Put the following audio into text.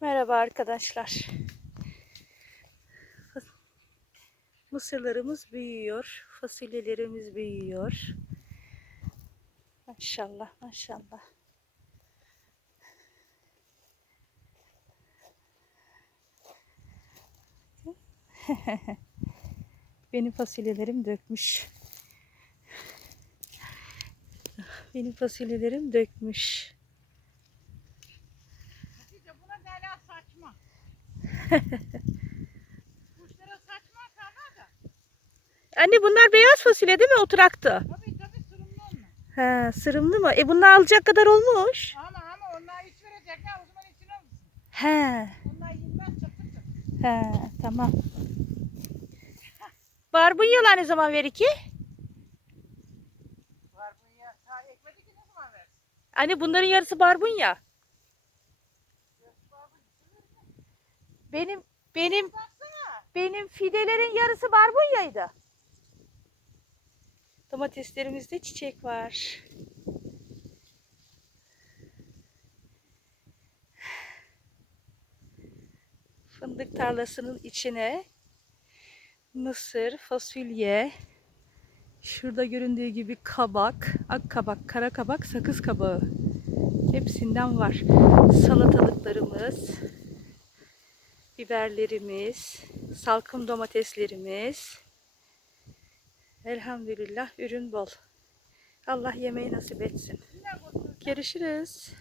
Merhaba arkadaşlar. Mısırlarımız büyüyor. Fasulyelerimiz büyüyor. Maşallah maşallah. Benim fasulyelerim dökmüş. Benim fasulyelerim dökmüş. Derler saçma. Kuşlara saçma kalmaz da. Anne bunlar beyaz fasulye değil mi? Oturaktı. Tabii tabii sırımlı onlar. He, sırımlı mı? E bunlar alacak kadar olmuş. Ama ama onlar iç verecekler o zaman içine alırsın. He, Onlar yenmez çatır çatır. he, tamam. Barbunyalar ne zaman ver ki? Var bu ya. Ta ekmedi ki ne zaman versin? Anne bunların yarısı barbunya. Benim benim Baksana. benim fidelerin yarısı barbunyaydı. Domateslerimizde çiçek var. Fındık tarlasının içine mısır, fasulye, şurada göründüğü gibi kabak, ak kabak, kara kabak, sakız kabağı. Hepsinden var. Salatalıklarımız, biberlerimiz, salkım domateslerimiz. Elhamdülillah ürün bol. Allah yemeği nasip etsin. Görüşürüz.